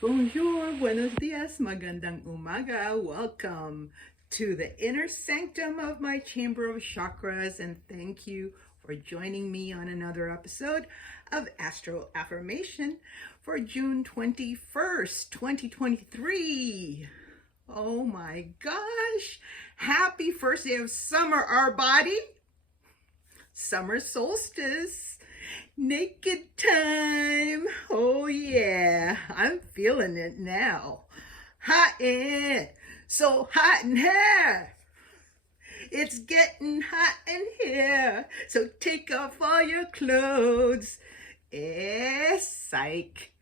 Bonjour, buenos dias, magandang umaga. Welcome to the inner sanctum of my chamber of chakras, and thank you for joining me on another episode of Astro Affirmation for June 21st, 2023. Oh my gosh, happy first day of summer, our body. Summer solstice. Naked time. Oh yeah, I'm feeling it now. Hot in, so hot in here. It's getting hot in here. So take off all your clothes. Psych.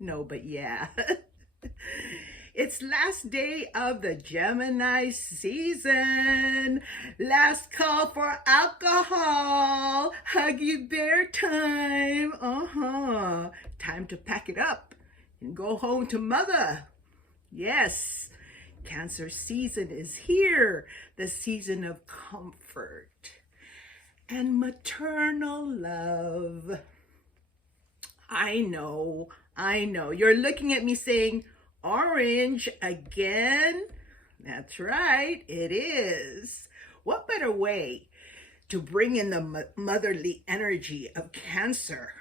No, but yeah. It's last day of the Gemini season. Last call for alcohol. Huggy bear time. Time to pack it up and go home to mother. Yes, Cancer season is here. The season of comfort and maternal love. I know. You're looking at me saying, orange again? That's right, it is. What better way to bring in the motherly energy of Cancer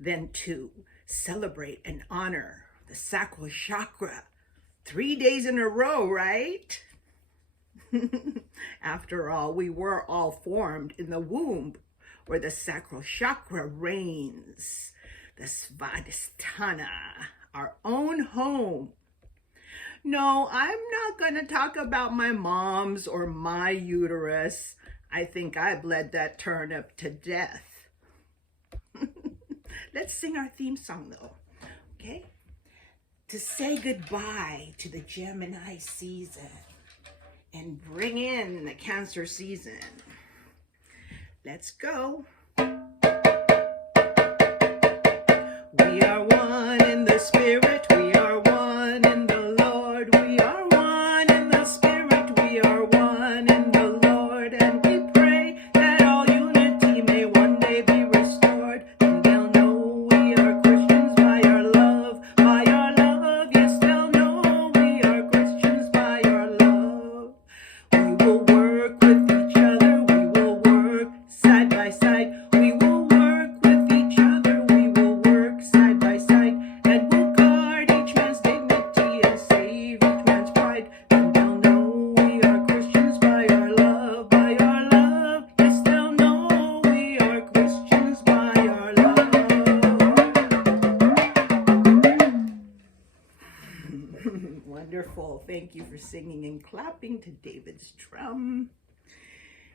than to celebrate and honor the sacral chakra 3 days in a row, right? After all, we were all formed in the womb where the sacral chakra reigns, the Svadhisthana, our own home. No, I'm not going to talk about my mom's or my uterus. I think I bled that turnip to death. Let's sing our theme song though, okay? To say goodbye to the Gemini season and bring in the Cancer season. Let's go. We are one in the spirit, we are one in the Lord, we are one in the spirit, we are one in the Lord, and we pray that all unity may one day be restored, and they'll know we are Christians by our love, yes, they'll know we are Christians by our love. We will work with each other, we will work side by side, we will work with each other, we will work side by side, and we'll guard each man's dignity and save each man's pride, and they'll know we are Christians by our love, yes, they'll know we are Christians by our love. Wonderful. Thank you for singing and clapping to David's drum.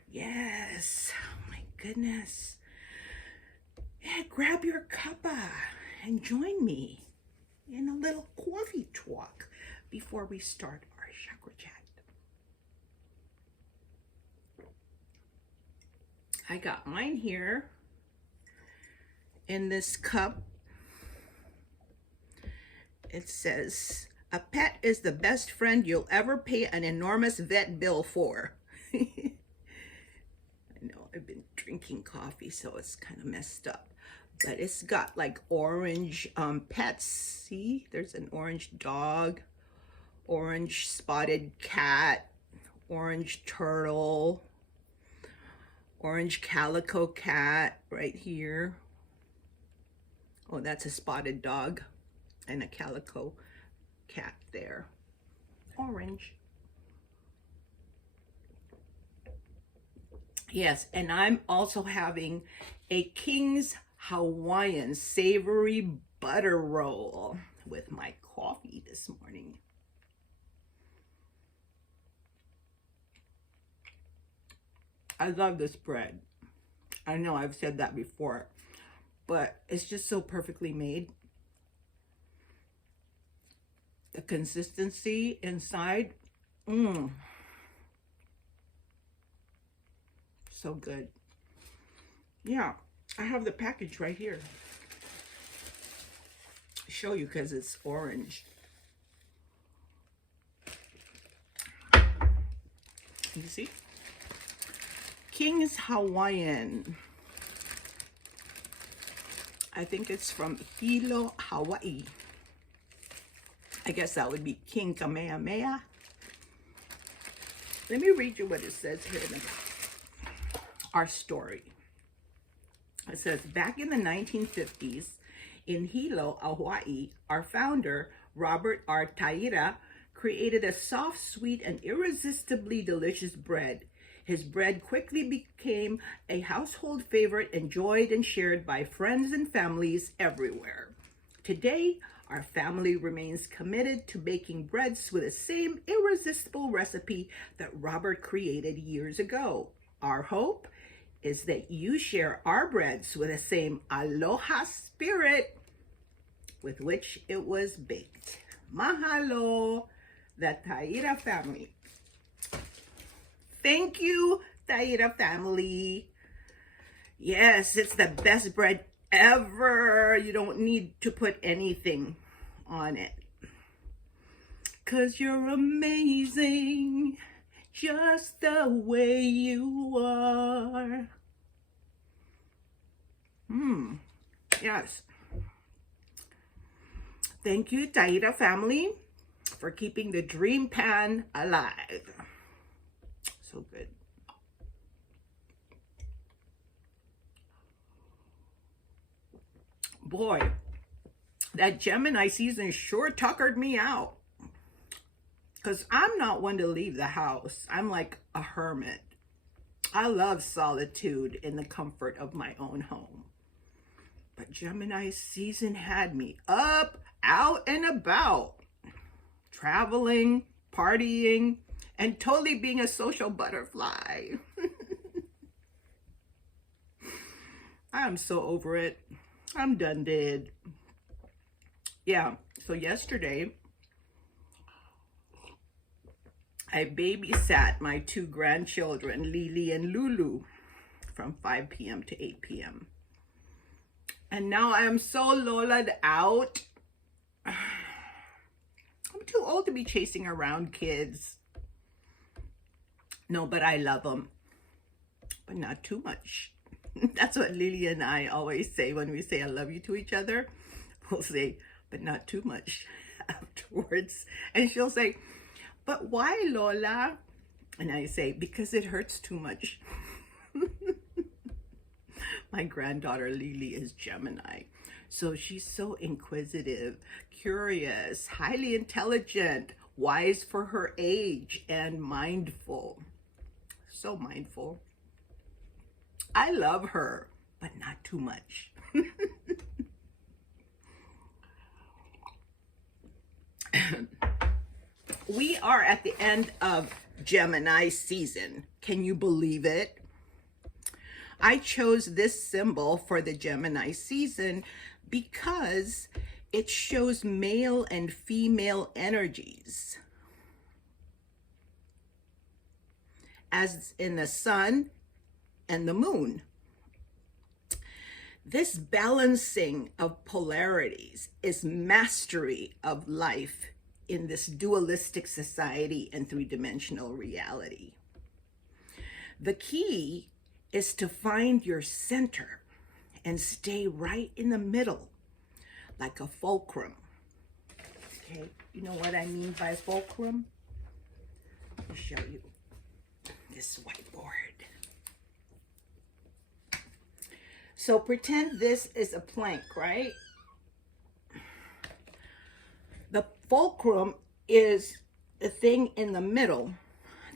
Yes. Oh my goodness. Yeah, grab your cuppa and join me in a little coffee talk before we start our chakra chat. I got mine here in this cup. It says, a pet is the best friend you'll ever pay an enormous vet bill for. I know I've been drinking coffee, so it's kind of messed up. But it's got like orange pets. See, there's an orange dog, orange spotted cat, orange turtle, orange calico cat right here. Oh, that's a spotted dog and a calico cat there. Orange. Yes, and I'm also having a King's Hawaiian savory butter roll with my coffee this morning. I love this bread. I know I've said that before, but it's just so perfectly made. The consistency inside, so good. Yeah, I have the package right here. Show you because it's orange. You see? King's Hawaiian. I think it's from Hilo, Hawaii. I guess that would be King Kamehameha. Let me read you what it says here in our story. It says, back in the 1950s, in Hilo, Hawaii, our founder, Robert R. Taira, created a soft, sweet, and irresistibly delicious bread. His bread quickly became a household favorite, enjoyed and shared by friends and families everywhere. Today, our family remains committed to baking breads with the same irresistible recipe that Robert created years ago. Our hope is that you share our breads with the same aloha spirit with which it was baked. Mahalo, the Taira family. Thank you, Taira family. Yes, it's the best bread ever. You don't need to put anything on it. 'Cause you're amazing, just the way you are. Yes. Thank you, Taira family, for keeping the dream pan alive. So good. Boy, that Gemini season sure tuckered me out. Because I'm not one to leave the house. I'm like a hermit. I love solitude in the comfort of my own home. But Gemini season had me up, out, and about. Traveling, partying, and totally being a social butterfly. I'm so over it. I'm done dead. Yeah, so yesterday, I babysat my two grandchildren, Lily and Lulu, from 5 p.m. to 8 p.m. And now I am so lola'd out. I'm too old to be chasing around kids. No, but I love them, but not too much. That's what Lily and I always say when we say I love you to each other. We'll say, but not too much afterwards. And she'll say, but why, Lola? And I say, because it hurts too much. My granddaughter Lily is Gemini. So she's so inquisitive, curious, highly intelligent, wise for her age, and mindful. So mindful. I love her, but not too much. We are at the end of Gemini season. Can you believe it? I chose this symbol for the Gemini season because it shows male and female energies. As in the sun and the moon. This balancing of polarities is mastery of life in this dualistic society and three-dimensional reality. The key is to find your center and stay right in the middle, like a fulcrum. Okay, you know what I mean by fulcrum? I'll show you this whiteboard. So pretend this is a plank, right? The fulcrum is the thing in the middle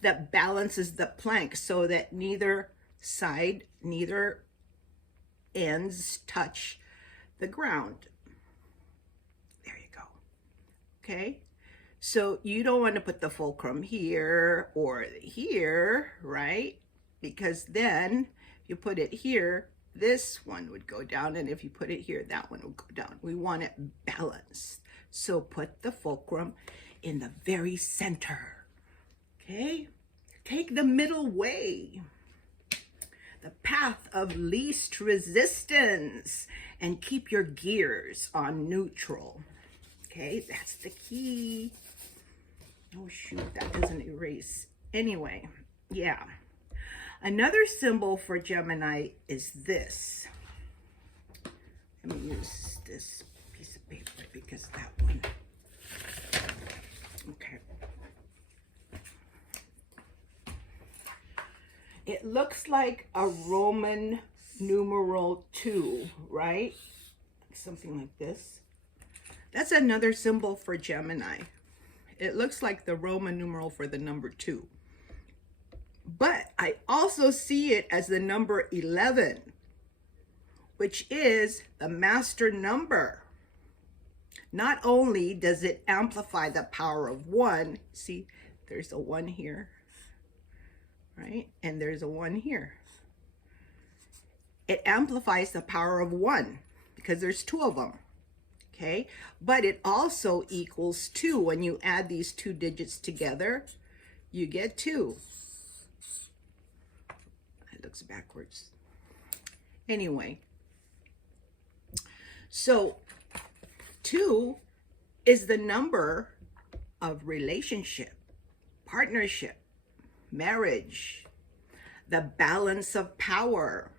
that balances the plank so that neither side, neither ends touch the ground. There you go. Okay? So you don't want to put the fulcrum here or here, right? Because then if you put it here, this one would go down, and if you put it here, that one would go down. We want it balanced. So put the fulcrum in the very center. Okay? Take the middle way, the path of least resistance, and keep your gears on neutral. Okay, that's the key. Oh shoot, that doesn't erase. Anyway, yeah. Another symbol for Gemini is this. Let me use this piece of paper because that one. Okay. It looks like a Roman numeral 2, right? Something like this. That's another symbol for Gemini. It looks like the Roman numeral for the number 2. But I also see it as the number 11, which is the master number. Not only does it amplify the power of 1, see, there's a 1 here, right? And there's a 1 here. It amplifies the power of 1 because there's 2 of them, okay? But it also equals 2. When you add these 2 digits together, you get 2. It looks backwards. Anyway, so 2 is the number of relationship, partnership, marriage, the balance of power,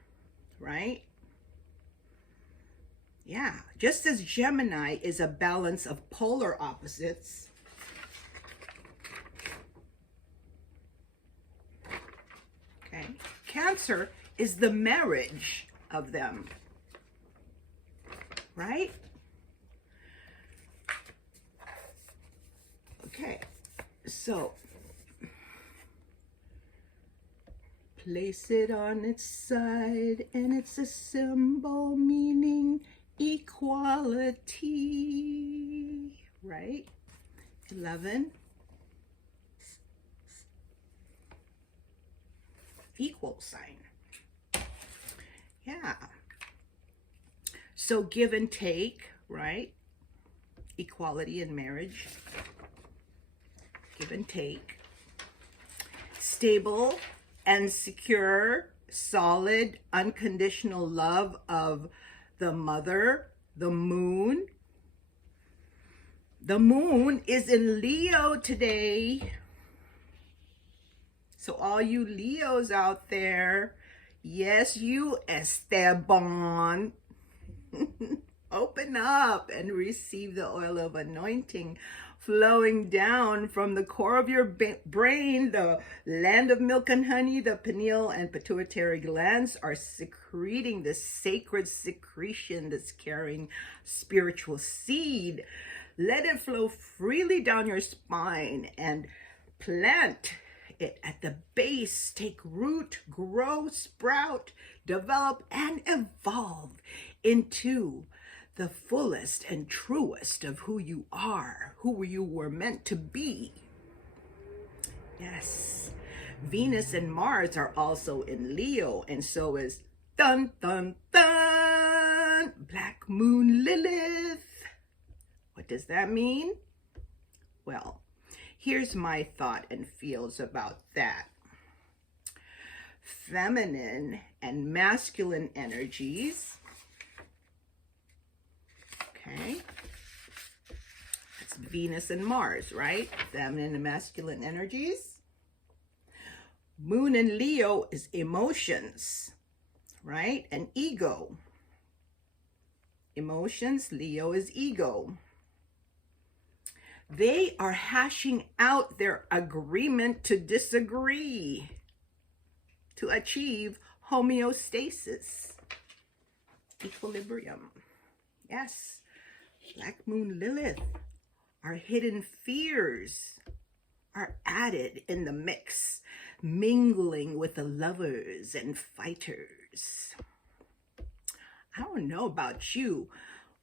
right? Yeah, just as Gemini is a balance of polar opposites, okay, Cancer is the marriage of them, right? Okay, so place it on its side, and it's a symbol meaning equality, right? 11, equal sign. Yeah. So give and take, right? Equality in marriage. Give and take. Stable and secure, solid, unconditional love of the mother, the moon. The moon is in Leo today. So all you Leos out there, yes, you Esteban, open up and receive the oil of anointing flowing down from the core of your brain. The land of milk and honey, the pineal and pituitary glands are secreting the sacred secretion that's carrying spiritual seed. Let it flow freely down your spine and plant it at the base. Take root, grow, sprout, develop, and evolve into the fullest and truest of who you are, who you were meant to be. Yes. Venus and Mars are also in Leo, and so is dun dun dun Black Moon Lilith. What does that mean? Well, here's my thought and feels about that. Feminine and masculine energies. Okay. That's Venus and Mars, right? Feminine and masculine energies. Moon and Leo is emotions, right? And ego. Emotions, Leo is ego. They are hashing out their agreement to disagree to achieve homeostasis, equilibrium. Yes, Black Moon Lilith, our hidden fears are added in the mix, mingling with the lovers and fighters. I don't know about you,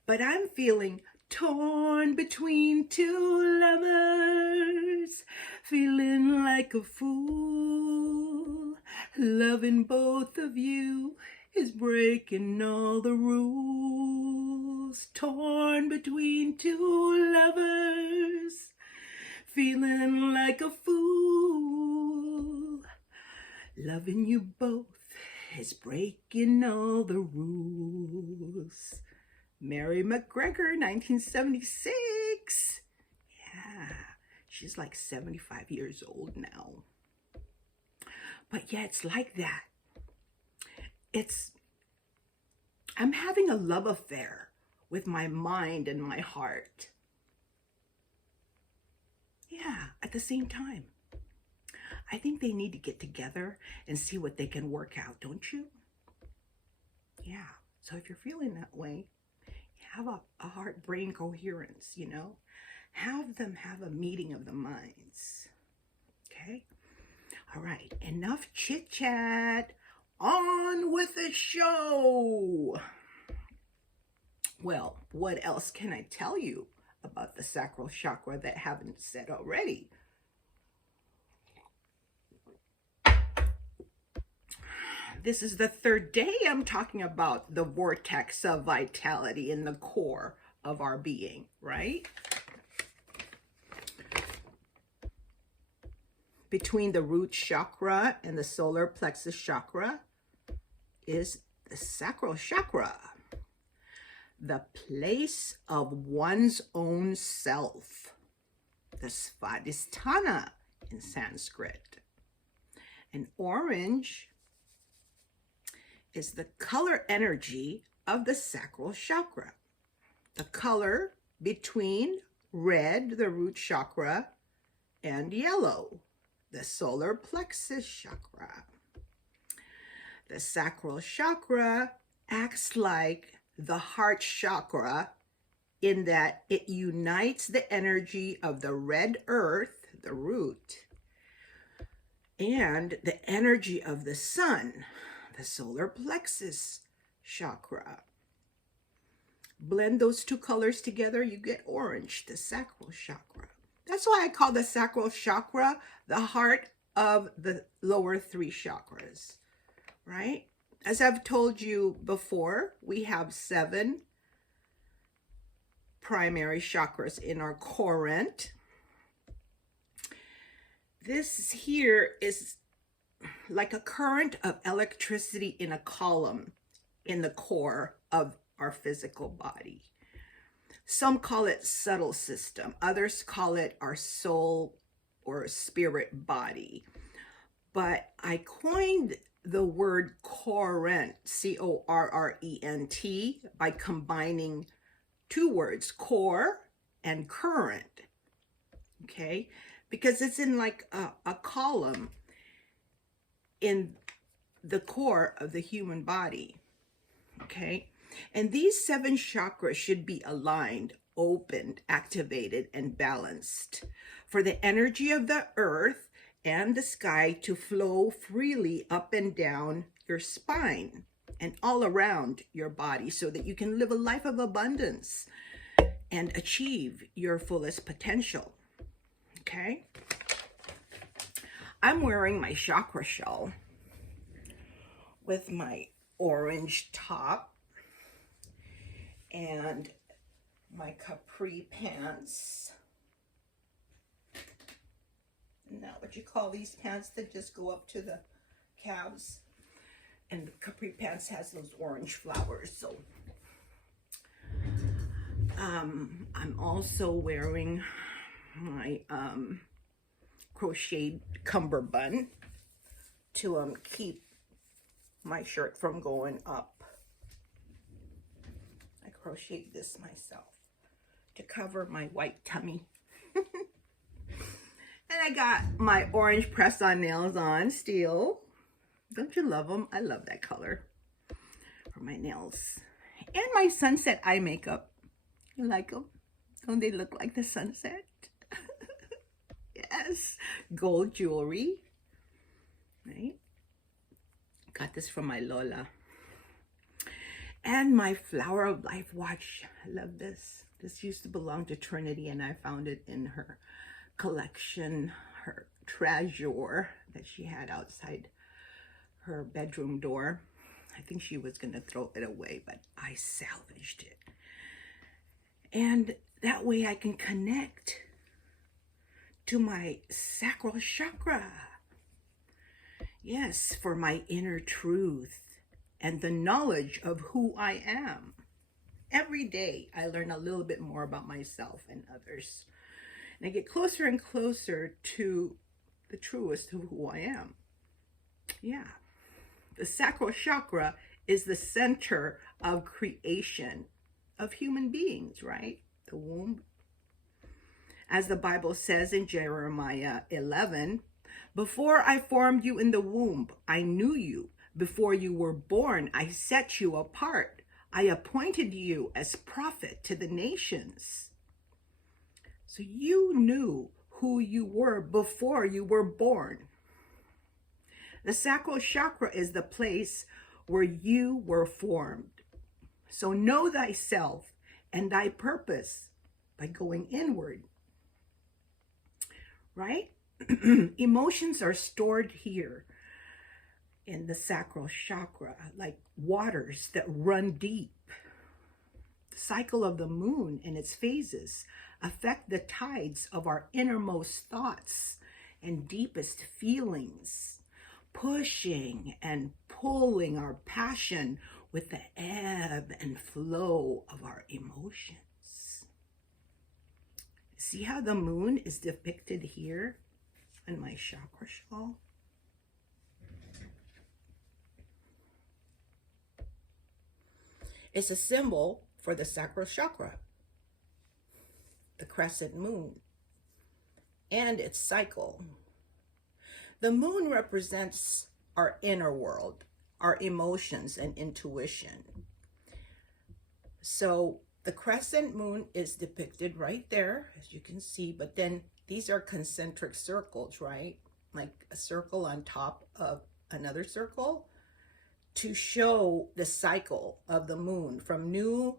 but I'm feeling torn between 2 lovers, feeling like a fool. Loving both of you is breaking all the rules. Torn between 2 lovers, feeling like a fool. Loving you both is breaking all the rules. Mary McGregor, 1976. Yeah, she's like 75 years old now. But yeah, it's like that. I'm having a love affair with my mind and my heart. Yeah, at the same time. I think they need to get together and see what they can work out, don't you? Yeah. So if you're feeling that way, have a heart-brain coherence, Have them have a meeting of the minds. Okay? All right. Enough chit-chat. On with the show. Well, what else can I tell you about the sacral chakra that I haven't said already? This is the third day I'm talking about the vortex of vitality in the core of our being, right? Between the root chakra and the solar plexus chakra is the sacral chakra, the place of one's own self, the Svadhisthana in Sanskrit. And orange is the color energy of the sacral chakra, the color between red, the root chakra, and yellow, the solar plexus chakra. The sacral chakra acts like the heart chakra in that it unites the energy of the red earth, the root, and the energy of the sun, the solar plexus chakra. Blend those two colors together, you get orange, the sacral chakra. That's why I call the sacral chakra the heart of the lower three chakras, right? As I've told you before, we have 7 primary chakras in our quorent. This here is like a current of electricity in a column in the core of our physical body. Some call it subtle system. Others call it our soul or spirit body. But I coined the word quorent, C-O-R-R-E-N-T, by combining 2 words, core and current. Okay? Because it's in like a column in the core of the human body. Okay? And these 7 chakras should be aligned, opened, activated, and balanced for the energy of the earth and the sky to flow freely up and down your spine and all around your body so that you can live a life of abundance and achieve your fullest potential. Okay? I'm wearing my chakra shell with my orange top and my capri pants. Isn't that what you call these pants that just go up to the calves? And the capri pants has those orange flowers. So I'm also wearing my crocheted cummerbund to keep my shirt from going up. I crocheted this myself to cover my white tummy. And I got my orange press-on nails on still. Don't you love them? I love that color for my nails. And my sunset eye makeup. You like them? Don't they look like the sunset? Yes. Gold jewelry. Right? Got this from my Lola. And my Flower of Life watch. I love this. This used to belong to Trinity, and I found it in her collection, her treasure that she had outside her bedroom door. I think she was going to throw it away, but I salvaged it. And that way I can connect to my sacral chakra. Yes, for my inner truth and the knowledge of who I am. Every day I learn a little bit more about myself and others. And I get closer and closer to the truest of who I am. Yeah. The sacral chakra is the center of creation of human beings, right? The womb. As the Bible says in Jeremiah 11, before I formed you in the womb, I knew you. Before you were born, I set you apart. I appointed you as prophet to the nations. So you knew who you were before you were born. The sacral chakra is the place where you were formed. So know thyself and thy purpose by going inward. Right? Emotions are stored here in the sacral chakra, like waters that run deep. The cycle of the moon and its phases affect the tides of our innermost thoughts and deepest feelings, pushing and pulling our passion with the ebb and flow of our emotions. See how the moon is depicted here in my chakra shawl? It's a symbol for the sacral chakra, the crescent moon, and its cycle. The moon represents our inner world, our emotions and intuition. So the crescent moon is depicted right there, as you can see, but then these are concentric circles, right? Like a circle on top of another circle to show the cycle of the moon from new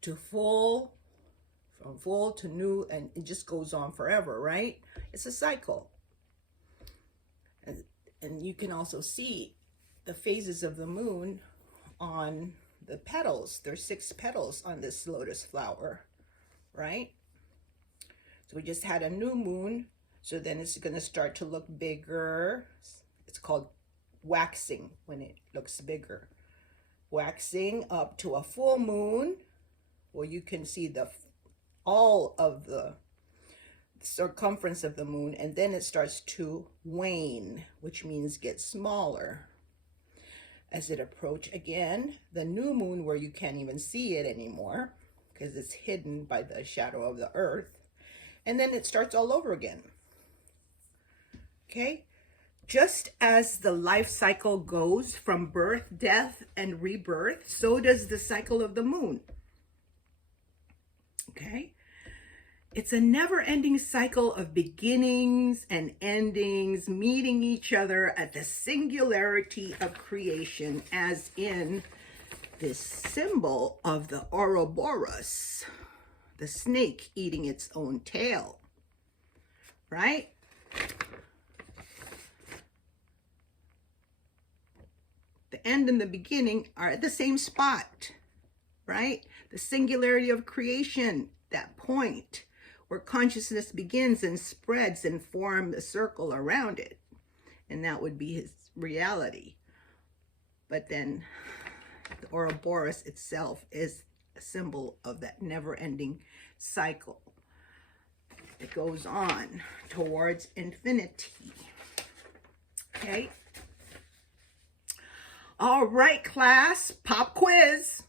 to full, from full to new, and it just goes on forever, right? It's a cycle. And you can also see the phases of the moon on the petals. There's 6 petals on this lotus flower, right? So we just had a new moon, so then it's going to start to look bigger. It's called waxing when it looks bigger. Waxing up to a full moon, where you can see all of the circumference of the moon, and then it starts to wane, which means get smaller. As it approaches again, the new moon, where you can't even see it anymore because it's hidden by the shadow of the earth. And then it starts all over again. Okay? Just as the life cycle goes from birth, death, and rebirth, so does the cycle of the moon. Okay? It's a never-ending cycle of beginnings and endings meeting each other at the singularity of creation, as in this symbol of the Ouroboros, the snake eating its own tail, right? The end and the beginning are at the same spot, right? The singularity of creation, that point where consciousness begins and spreads and forms a circle around it. And that would be his reality. But then the Ouroboros itself is a symbol of that never-ending cycle. It goes on towards infinity. Okay? All right, class, pop quiz.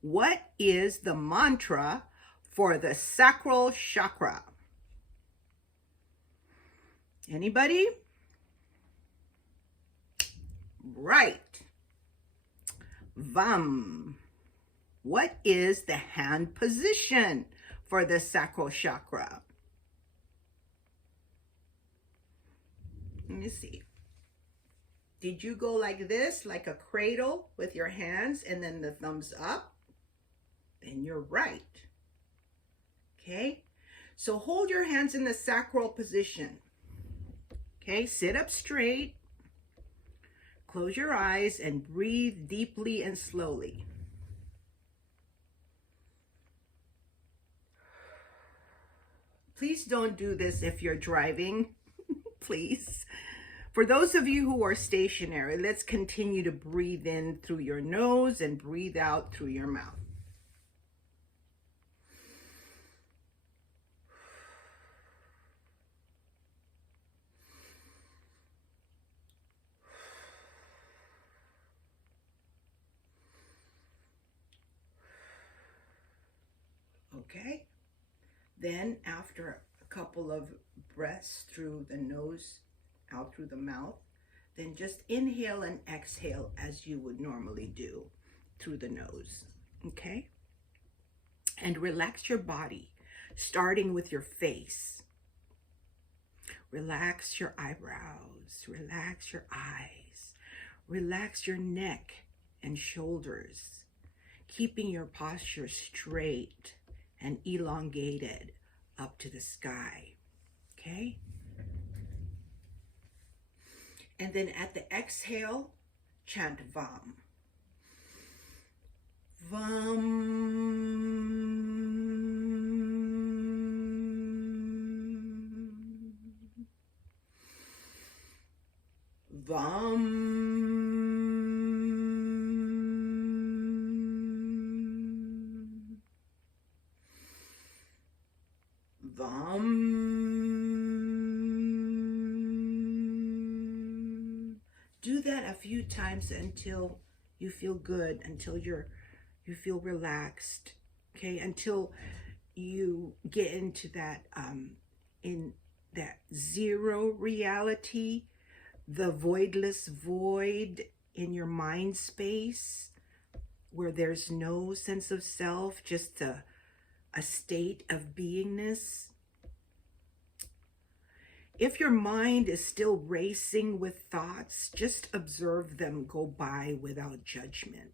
What is the mantra for the sacral chakra? Anybody? Right. Vam. What is the hand position for the sacral chakra? Let me see. Did you go like this, like a cradle with your hands and then the thumbs up? Then you're right. Okay, so hold your hands in the sacral position. Okay, sit up straight, close your eyes, and breathe deeply and slowly. Please don't do this if you're driving, please. For those of you who are stationary, let's continue to breathe in through your nose and breathe out through your mouth. Okay? Then after a couple of breaths through the nose, out through the mouth, then just inhale and exhale as you would normally do through the nose. Okay? And relax your body, starting with your face. Relax your eyebrows, relax your eyes, relax your neck and shoulders, keeping your posture straight and elongated up to the sky. Okay? And then at the exhale, chant Vam. Vam. Vam. Vam. Do that a few times until you feel good, until you feel relaxed, okay? Until you get into that in that zero reality, the voidless void in your mind space where there's no sense of self, just a state of beingness. If your mind is still racing with thoughts, just observe them go by without judgment.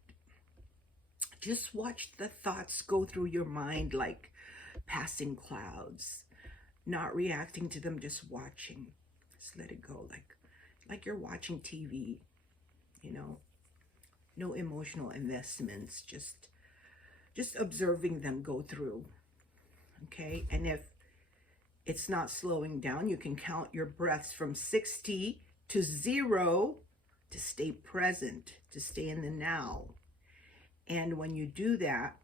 Just watch the thoughts go through your mind like passing clouds, not reacting to them, just watching. Just let it go like you're watching TV, you know, no emotional investments, just observing them go through, okay? And if it's not slowing down, you can count your breaths from 60 to 0 to stay present, to stay in the now. And when you do that,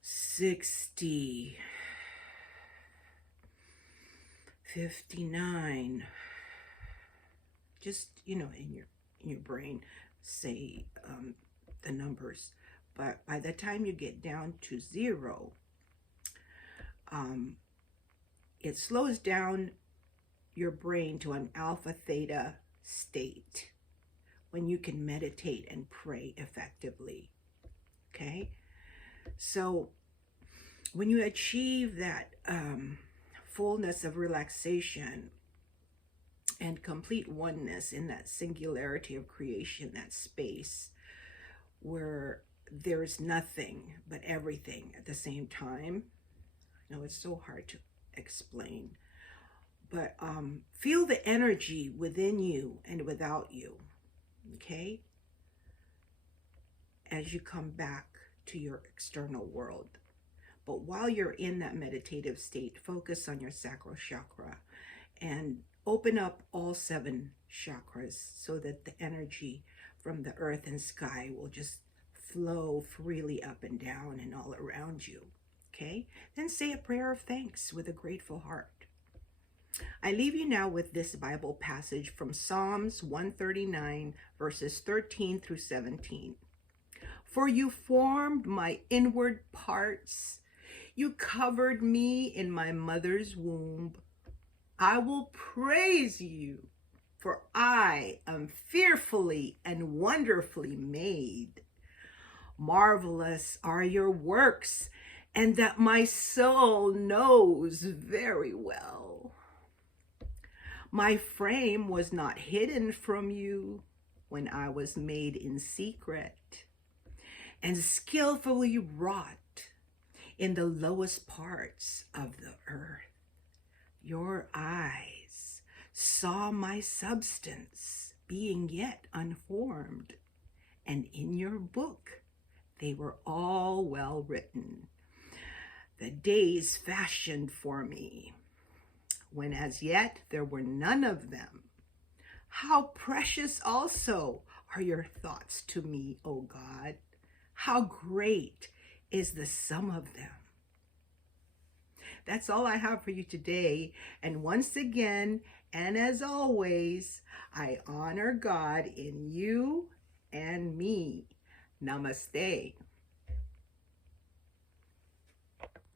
60, 59, just, you know, in your brain, say the numbers. But by the time you get down to 0, it slows down your brain to an alpha theta state when you can meditate and pray effectively. Okay? So when you achieve that fullness of relaxation and complete oneness in that singularity of creation, that space where there's nothing but everything at the same time. I know it's so hard to explain, but feel the energy within you and without you, okay? As you come back to your external world. But while you're in that meditative state, focus on your sacral chakra and open up all 7 chakras so that the energy from the earth and sky will just flow freely up and down and all around you. Okay? Then say a prayer of thanks with a grateful heart. I leave you now with this Bible passage from Psalms 139, verses 13 through 17. For you formed my inward parts. You covered me in my mother's womb. I will praise you, for I am fearfully and wonderfully made. Marvelous are your works, and that my soul knows very well. My frame was not hidden from you when I was made in secret and skillfully wrought in the lowest parts of the earth. Your eyes saw my substance being yet unformed, and in your book they were all well written. The days fashioned for me, when as yet there were none of them. How precious also are your thoughts to me, O God. How great is the sum of them. That's all I have for you today. And once again, and as always, I honor God in you and me. Namaste.